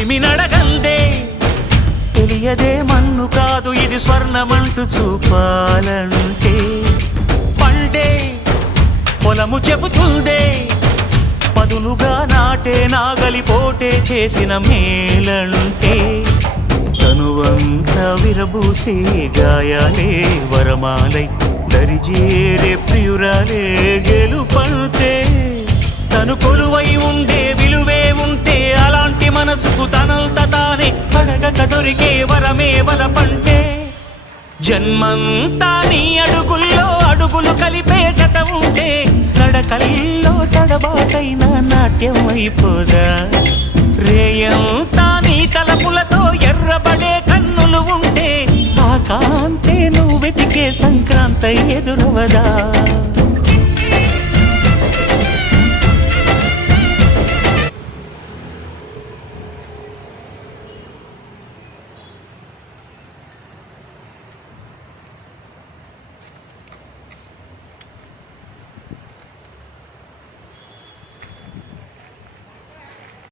చెలిమి నడగందే తెలియదే మన్ను కాదు ఇది స్వర్ణమంటూ చూపాలంటే పండే పొలము చెబుతుందే పదునుగా నాటే నాగలిపోటే చేసిన మేలంటే తనువంతా విరబూసే గాయాలే వరమాలై దరిజేరే ప్రియురాలే గెలుపంటే తను కొలువై ఉండే విలువే ఉంటే అలాంటి మనసుకు తనంత తానే అడగక దొరికే వరమే వలపంటే జన్మంతా నీ అడుగుల్లో అడుగులు కలిపే జత ఉంటే నడకల్లో తడబాటైన నాట్యం అయిపోదా రేయంతా నీ తలపులతో ఎర్రబడే కన్నులు ఉంటే ఆ కాంతే నువ్వు వెతికే సంక్రాంతి ఎదురవదా